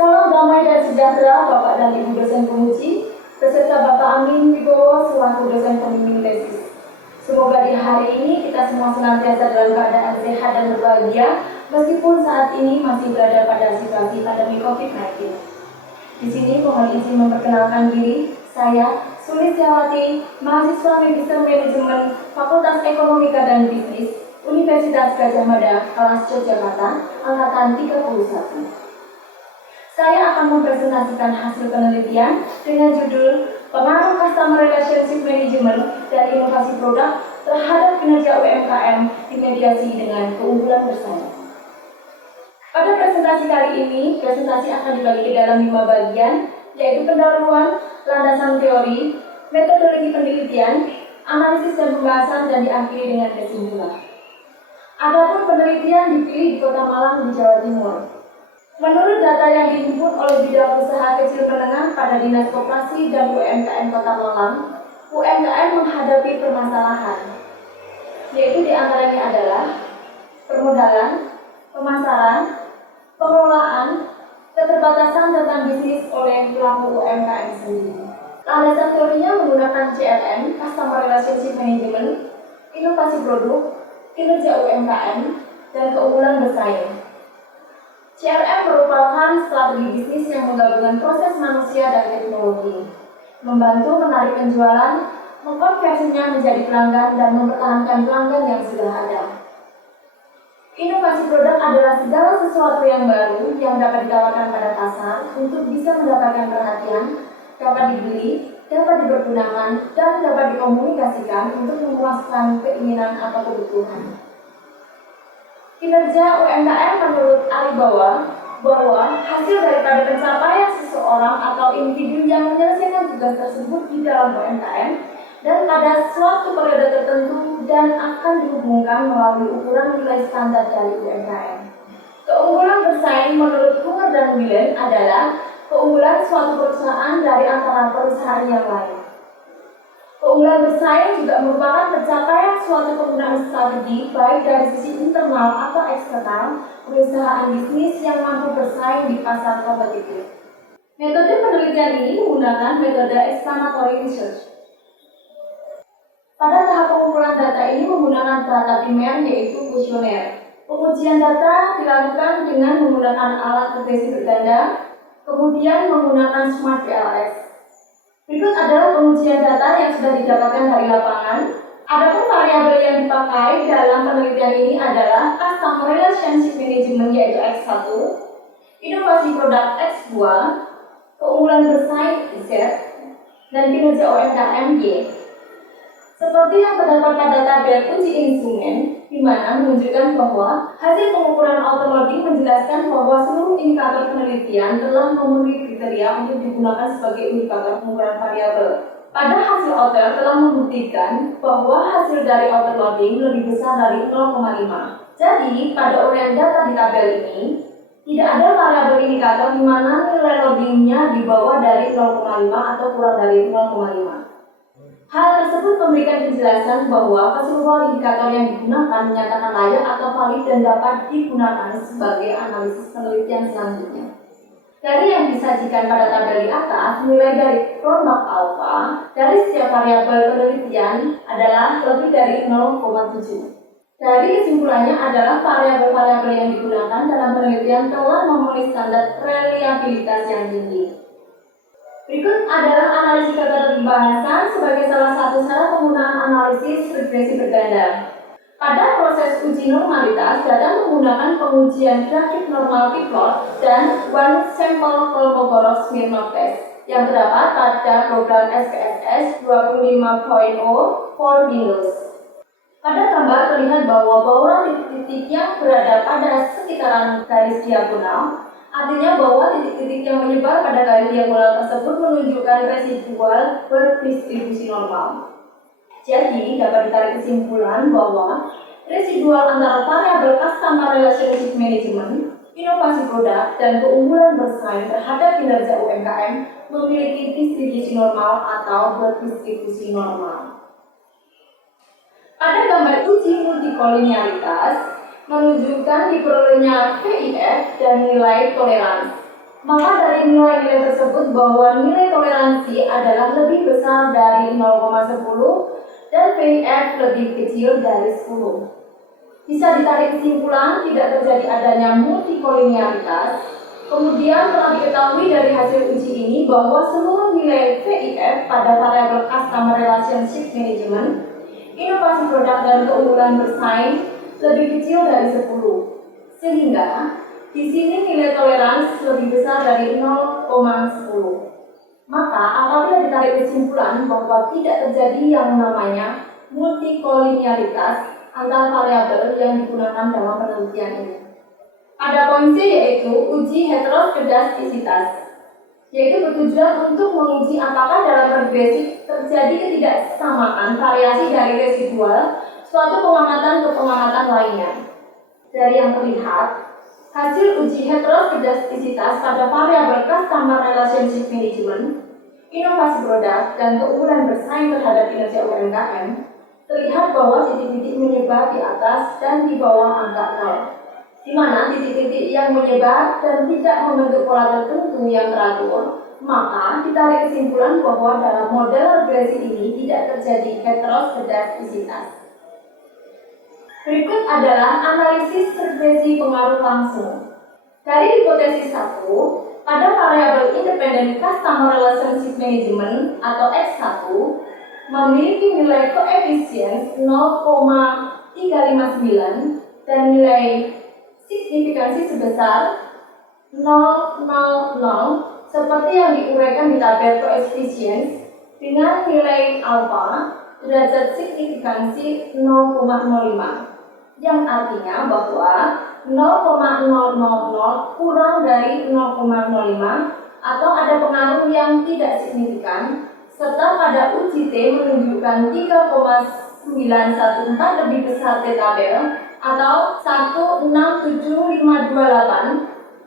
Salam damai dan sejahtera Bapak dan Ibu dosen penguji, beserta Bapak Amin Wibowo selaku dosen pembimbing tesis. Semoga di hari ini kita semua senantiasa dalam keadaan sehat dan berbahagia, meskipun saat ini masih berada pada situasi pandemi COVID-19. Di sini mohon izin memperkenalkan diri, saya Sulistiawati, mahasiswa Magister Manajemen Fakultas Ekonomika dan Bisnis Universitas Gadjah Mada, kelas Yogyakarta, angkatan 31. Saya akan mempresentasikan hasil penelitian dengan judul Pengaruh Customer Relationship Management dan Inovasi Produk terhadap kinerja UMKM dimediasi dengan keunggulan bersaing. Pada presentasi kali ini, presentasi akan dibagi ke dalam 5 bagian, yaitu pendahuluan, landasan teori, metodologi penelitian, analisis dan pembahasan, dan diakhiri dengan kesimpulan. Adapun penelitian dipilih di Kota Malang di Jawa Timur. Menurut data yang dihimpun oleh Bidang Usaha Kecil Menengah pada Dinas Koperasi dan UMKM Kota Malang, UMKM menghadapi permasalahan, yaitu diantaranya adalah permodalan, pemasaran, pengelolaan, keterbatasan tentang bisnis oleh pelaku UMKM sendiri. Landasan teorinya menggunakan CRM, Customer Relationship Management, inovasi produk, kinerja UMKM, dan keunggulan bersaing. CRM merupakan strategi bisnis yang menggabungkan proses manusia dan teknologi, membantu menarik penjualan, mengkonversinya menjadi pelanggan, dan mempertahankan pelanggan yang sudah ada. Inovasi produk adalah segala sesuatu yang baru yang dapat ditawarkan pada pasar untuk bisa mendapatkan perhatian, dapat dibeli, dapat dipergunakan, dan dapat dikomunikasikan untuk memuaskan keinginan atau kebutuhan. Kinerja UMKM menurut Alibaba bahwa hasil daripada pencapaian seseorang atau individu yang menyelesaikan tugas tersebut di dalam UMKM dan pada suatu periode tertentu dan akan dihubungkan melalui ukuran nilai standar dari UMKM. Keunggulan bersaing menurut Hunger dan Willen adalah keunggulan suatu perusahaan dari antara perusahaan yang lain. Keunggulan bersaing juga merupakan pencapaian suatu penggunaan strategi baik dari sisi internal atau eksternal perusahaan bisnis yang mampu bersaing di pasar kompetitif. Metode penelitian ini menggunakan metode explanatory research. Pada tahap pengumpulan data ini menggunakan data primer yaitu kuesioner. Pengujian data dilakukan dengan menggunakan alat regresi berganda, kemudian menggunakan Smart PLS. Berikut adalah pengujian data yang sudah didapatkan dari lapangan. Adapun variabel yang dipakai dalam penelitian ini adalah Customer Relationship Management yaitu X1, inovasi produk X2, keunggulan bersaing Z, dan kinerja UMKM Y. Seperti yang terdapat pada tabel uji instrumen, di mana menunjukkan bahwa hasil pengukuran autoloading menjelaskan bahwa seluruh indikator penelitian telah memenuhi kriteria untuk digunakan sebagai indikator pengukuran variabel. Pada hasil outer telah membuktikan bahwa hasil dari autoloading lebih besar dari 0,5. Jadi, pada uraian data di tabel ini, tidak ada variabel indikator di mana nilai loadingnya di bawah dari 0,5 atau kurang dari 0,5. Hal tersebut memberikan penjelasan bahwa keseluruhan indikator yang digunakan menyatakan layak atau valid dan dapat digunakan sebagai analisis penelitian selanjutnya. Dari yang disajikan pada tabel di atas, nilai dari Cronbach alpha dari setiap variabel penelitian adalah lebih dari 0,7. Dari kesimpulannya adalah variabel-variabel yang digunakan dalam penelitian telah memenuhi standar reliabilitas yang tinggi. Berikut adalah analisis kategori bahasan sebagai salah satu cara penggunaan analisis regresi berganda. Pada proses uji normalitas, data menggunakan pengujian grafik normal P-plot dan one sample Kolmogorov-Smirnov test yang terdapat pada program SPSS 25.0 for Windows. Pada gambar terlihat bahwa bauran titik-titik yang berada pada sekitaran garis diagonal, artinya bahwa titik-titik yang menyebar pada garis diagonal tersebut menunjukkan residual berdistribusi normal. Jadi, dapat ditarik kesimpulan bahwa residual antara variabel Customer Relationship Management, inovasi produk, dan keunggulan bersaing terhadap kinerja UMKM memiliki distribusi normal atau berdistribusi normal. Pada gambar uji multikolinearitas menunjukkan diperolehnya VIF dan nilai toleransi. Maka dari nilai-nilai tersebut bahwa nilai toleransi adalah lebih besar dari 0,10 dan VIF lebih kecil dari 10. Bisa ditarik kesimpulan tidak terjadi adanya multikolinearitas. Kemudian telah diketahui dari hasil uji ini bahwa seluruh nilai VIF pada variabel Customer Relationship Management, inovasi produk dan keunggulan bersaing lebih kecil dari 10. Sehingga di sini nilai toleransi lebih besar dari 0,10. Maka apabila ditarik kesimpulan bahwa tidak terjadi yang namanya multikolinearitas antar variabel yang digunakan dalam penelitian ini. Pada poin C yaitu uji heteroskedastisitas, yaitu bertujuan untuk menguji apakah dalam regresi terjadi ketidaksamaan variasi dari residual suatu pengamatan ke pengamatan lainnya. Dari yang terlihat, hasil uji heteroskedastisitas pada variabel Customer Relationship Management, inovasi produk, dan keunggulan bersaing terhadap kinerja UMKM terlihat bahwa titik-titik menyebar di atas dan di bawah angka 0, di mana titik-titik yang menyebar dan tidak membentuk pola tertentu yang teratur, maka ditarik kesimpulan bahwa dalam model regresi ini tidak terjadi heteroskedastisitas. Berikut adalah analisis regresi pengaruh langsung. Dari hipotesis 1, pada variabel Independent Customer Relationship Management atau X1 memiliki nilai koefisien 0,359 dan nilai signifikansi sebesar 0,00 seperti yang diuraikan di tabel koefisien dengan nilai alfa derajat signifikansi 0,05, yang artinya bahwa 0,000 kurang dari 0,05 atau ada pengaruh yang tidak signifikan, serta pada uji T menunjukkan 3,914 lebih besar T tabel atau 167528,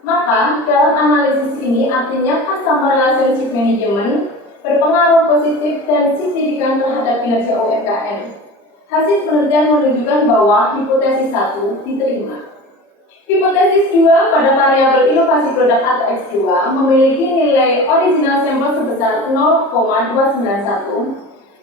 maka dalam analisis ini artinya Customer Relationship Management berpengaruh positif dan signifikan terhadap kinerja UMKM. Hasil penelitian menunjukkan bahwa hipotesis 1 diterima. Hipotesis 2 pada variabel inovasi produk atau X2 memiliki nilai original sampel sebesar 0,291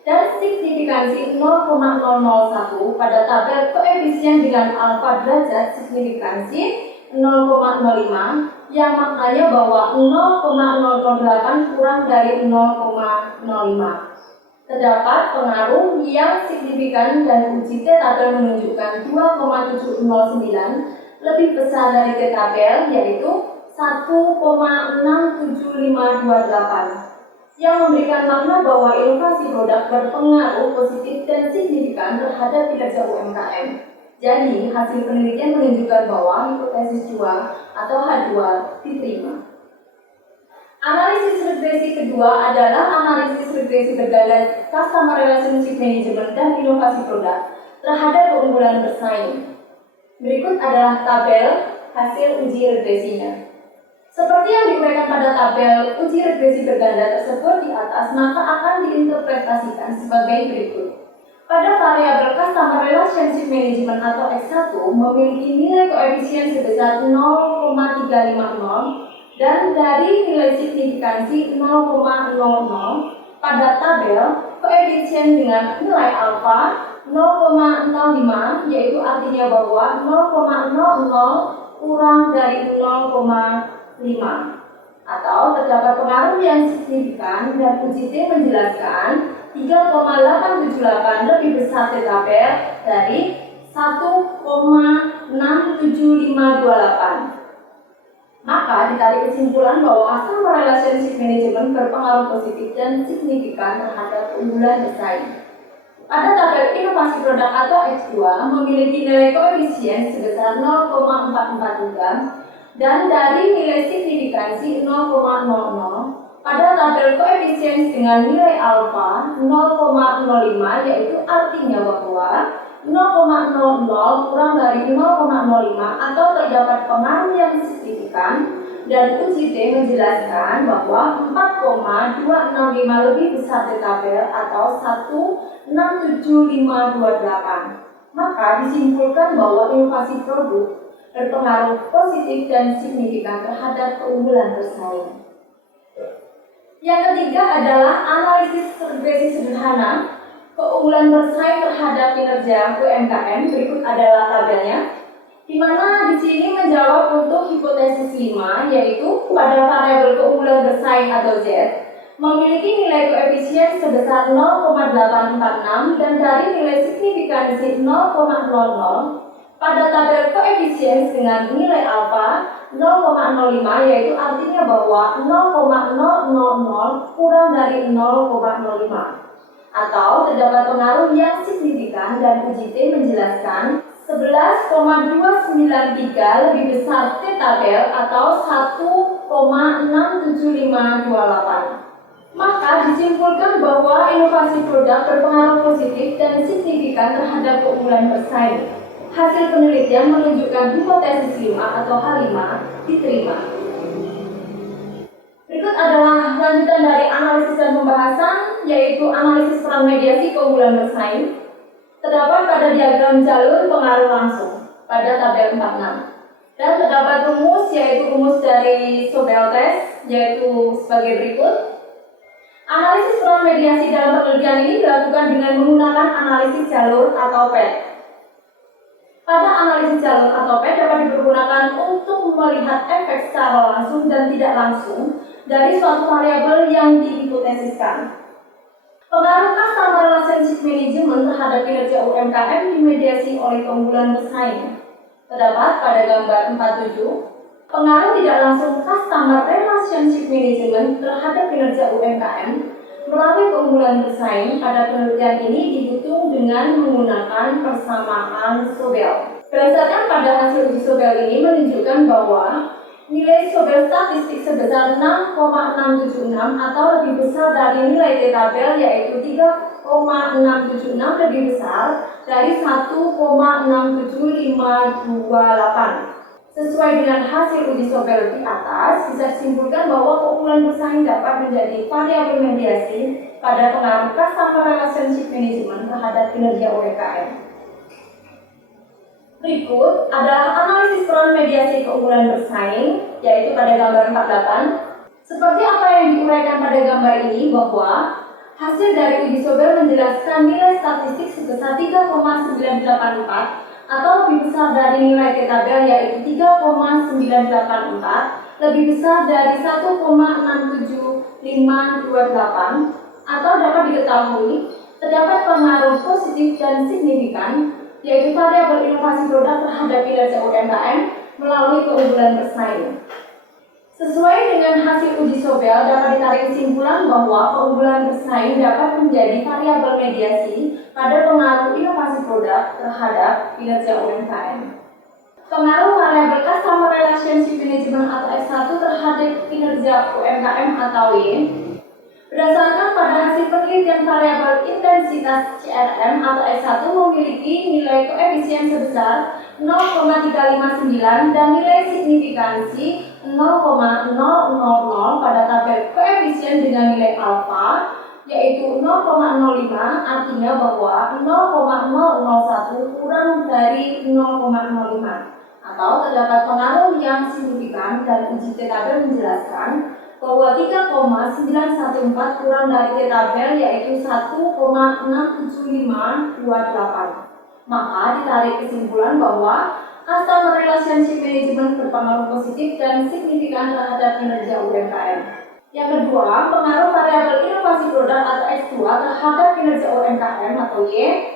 dan signifikansi 0,001 pada tabel koefisien dengan alfa derajat signifikansi 0,05, yang maknanya bahwa 0,008 kurang dari 0,05. Terdapat pengaruh yang signifikan dan uji T tabel menunjukkan 2,709 lebih besar dari T tabel, yaitu 1,67528, yang memberikan makna bahwa inovasi produk berpengaruh positif dan signifikan terhadap kinerja UMKM. Jadi, hasil penelitian menunjukkan bahwa hipotesis 2 atau H2 diterima. Analisis regresi kedua adalah analisis regresi berganda Customer Relationship Management dan inovasi produk terhadap keunggulan bersaing. Berikut adalah tabel hasil uji regresinya. Seperti yang diuraikan pada tabel uji regresi berganda tersebut di atas, maka akan diinterpretasikan sebagai berikut. Pada variabel Customer Relationship Management atau X1 memiliki nilai koefisien sebesar 0,350 dan dari nilai signifikansi 0,00. Pada tabel koefisien dengan nilai alfa 0,05, yaitu artinya bahwa 0,00 kurang dari 0,5, atau terdapat pengaruh yang signifikan, dan uji T menjelaskan 3,878 lebih besar T tabel dari 1,67528. Maka ditarik kesimpulan bahwa Customer Relationship Management berpengaruh positif dan signifikan terhadap keunggulan bersaing. Pada tabel inovasi produk atau X2 memiliki nilai koefisien sebesar 0,443 dan dari nilai signifikansi 0,00. Pada tabel koefisien dengan nilai alfa 0,05, yaitu artinya bahwa 0,00 kurang dari 0,05 atau terdapat pengaruh yang signifikan, dan uji T menjelaskan bahwa 4,265 lebih besar T tabel atau 1,67528. Maka disimpulkan bahwa inovasi produk berpengaruh positif dan signifikan terhadap keunggulan bersaing. Yang ketiga adalah analisis berbasis sederhana keunggulan bersaing terhadap kinerja UMKM. Berikut adalah tabelnya, di mana di sini menjawab untuk hipotesis 5, yaitu pada variabel keunggulan bersaing atau Z memiliki nilai koefisien sebesar 0,846 dan dari nilai signifikansi 0,00. Pada tabel koefisien dengan nilai alfa 0,05, yaitu artinya bahwa 0,000 kurang dari 0,05. Atau terdapat pengaruh yang signifikan dan uji T menjelaskan 11,293 lebih besar T tabel atau 1,67528. Maka disimpulkan bahwa inovasi produk berpengaruh positif dan signifikan terhadap keunggulan bersaing. Hasil penelitian menunjukkan hipotesis 5 atau H5 diterima. Berikut adalah lanjutan dari analisis dan pembahasan, yaitu analisis peran mediasi keunggulan bersaing. Terdapat pada diagram jalur pengaruh langsung pada tabel 46. Dan terdapat rumus, yaitu rumus dari Sobel test, yaitu sebagai berikut. Analisis peran mediasi dalam penelitian ini dilakukan dengan menggunakan analisis jalur atau PET. Pada analisis jalur atau PET dapat dipergunakan untuk melihat efek secara langsung dan tidak langsung dari suatu variabel yang dihipotesiskan. Pengaruh customer relationship management terhadap kinerja UMKM dimediasi oleh keunggulan bersaing. Terdapat pada gambar 47, pengaruh tidak langsung customer relationship management terhadap kinerja UMKM melalui keunggulan bersaing. Pada penelitian ini dihitung dengan menggunakan persamaan Sobel. Berdasarkan pada hasil uji Sobel ini menunjukkan bahwa nilai Sobel statistik sebesar 6,676 atau lebih besar dari nilai T tabel, yaitu 3,676 lebih besar dari 1,67528. Sesuai dengan hasil uji Sobel di atas, bisa disimpulkan bahwa keunggulan bersaing dapat menjadi variabel mediasi pada pengaruh customer relationship management terhadap kinerja UMKM. Berikut adalah analisis peran mediasi keunggulan bersaing, yaitu pada gambar 48. Seperti apa yang diuraikan pada gambar ini, bahwa hasil dari uji Sobel menjelaskan nilai statistik sebesar 3,984 atau lebih besar dari nilai T tabel, yaitu 3,984, lebih besar dari 1,67528, atau dapat diketahui terdapat pengaruh positif dan signifikan, yaitu variabel inovasi produk terhadap kinerja UMKM melalui keunggulan bersaing. Sesuai dengan hasil uji Sobel, dapat ditarik kesimpulan bahwa keunggulan bersaing dapat menjadi variabel mediasi pada pengaruh inovasi produk terhadap kinerja UMKM. Pengaruh variabel customer relationship management atau S1 terhadap kinerja UMKM atau Y. Berdasarkan pada hasil penelitian, variabel intensitas CRM atau S1 memiliki nilai koefisien sebesar 0,359 dan nilai signifikansi 0,000 pada tabel koefisien dengan nilai alfa, yaitu 0,05, artinya bahwa 0,001 kurang dari 0,05. Atau terdapat pengaruh yang signifikan dan uji T tabel menjelaskan bahwa 3,914 kurang dari T tabel, yaitu 1,67528. Maka ditarik kesimpulan bahwa customer relationship management berpengaruh positif dan signifikan terhadap kinerja UMKM. Yang kedua, pengaruh variabel inovasi produk atau X2 terhadap kinerja UMKM atau Y.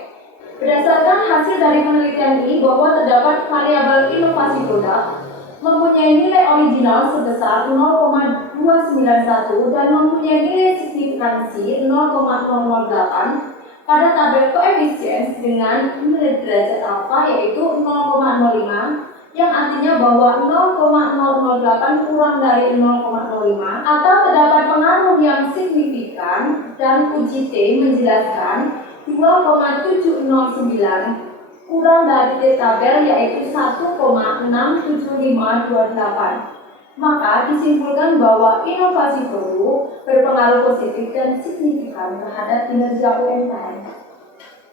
Berdasarkan hasil dari penelitian ini bahwa terdapat variabel inovasi produk mempunyai nilai original sebesar 0,291 dan mempunyai nilai signifikansi 0,008 pada tabel koefisien dengan nilai derajat alfa, yaitu 0,05, yang artinya bahwa 0,008 kurang dari 0,05, atau terdapat pengaruh yang signifikan dan uji T menjelaskan 2,709 kurang dari T tabel, yaitu 1,67528. Maka disimpulkan bahwa inovasi produk berpengaruh positif dan signifikan terhadap kinerja UMKM.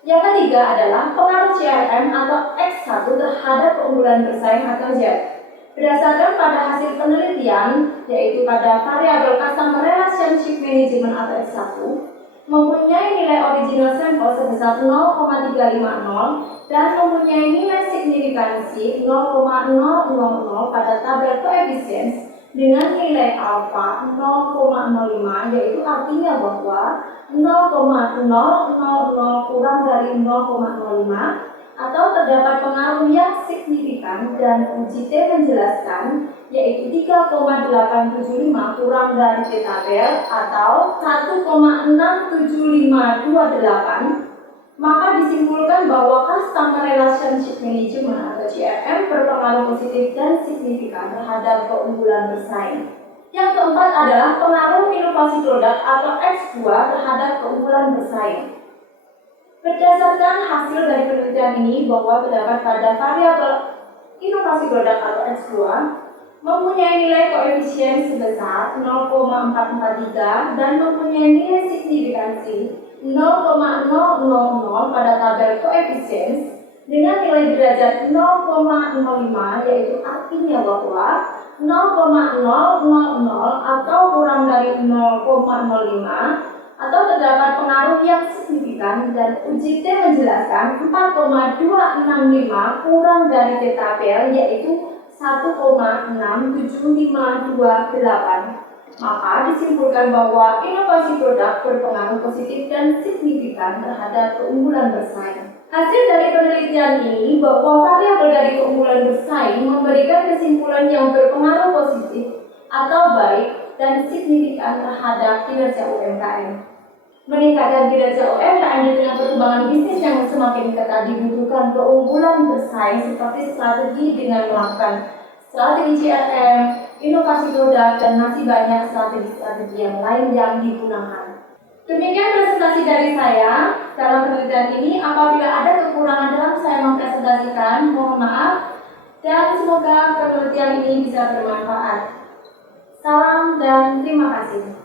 Yang ketiga adalah pengaruh CRM atau X1 terhadap keunggulan bersaing atau Z. Berdasarkan pada hasil penelitian, yaitu pada variabel Customer Relationship Management atau X1, mempunyai nilai original sampel sebesar 0,350 dan mempunyai nilai signifikansi 0,000 pada tabel koefisien dengan nilai alfa 0,05, yaitu artinya bahwa 0,000 kurang dari 0,05 atau terdapat pengaruh yang signifikan, dan uji T menjelaskan yaitu 3,875 kurang dari T tabel atau 1,67528, maka disimpulkan bahwa Customer Relationship Management atau CRM berpengaruh positif dan signifikan terhadap keunggulan bersaing. Yang keempat adalah pengaruh inovasi produk atau X2 terhadap keunggulan bersaing. Berdasarkan hasil dari penelitian ini bahwa terdapat pada variabel inovasi produk atau X2 mempunyai nilai koefisien sebesar 0,443 dan mempunyai nilai signifikansi 0,000 pada tabel koefisien dengan nilai derajat 0,05, yaitu artinya bahwa 0,000 atau kurang dari 0,05 atau terdapat pengaruh yang signifikan, dan uji T menjelaskan 4,265 kurang dari T tabel yaitu 1,67528, maka disimpulkan bahwa inovasi produk berpengaruh positif dan signifikan terhadap keunggulan bersaing. Hasil dari penelitian ini bahwa variabel dari keunggulan bersaing memberikan kesimpulan yang berpengaruh positif atau baik dan signifikan terhadap kinerja UMKM. Meningkatkan kinerja UMKM dengan perkembangan bisnis yang semakin ketat dibutuhkan keunggulan bersaing seperti strategi dengan melakukan strategi CRM, inovasi produk, dan masih banyak strategi-strategi yang lain yang digunakan. Demikian presentasi dari saya dalam penelitian ini. Apabila ada kekurangan dalam saya mempresentasikan, mohon maaf, dan semoga penelitian ini bisa bermanfaat. Salam dan terima kasih.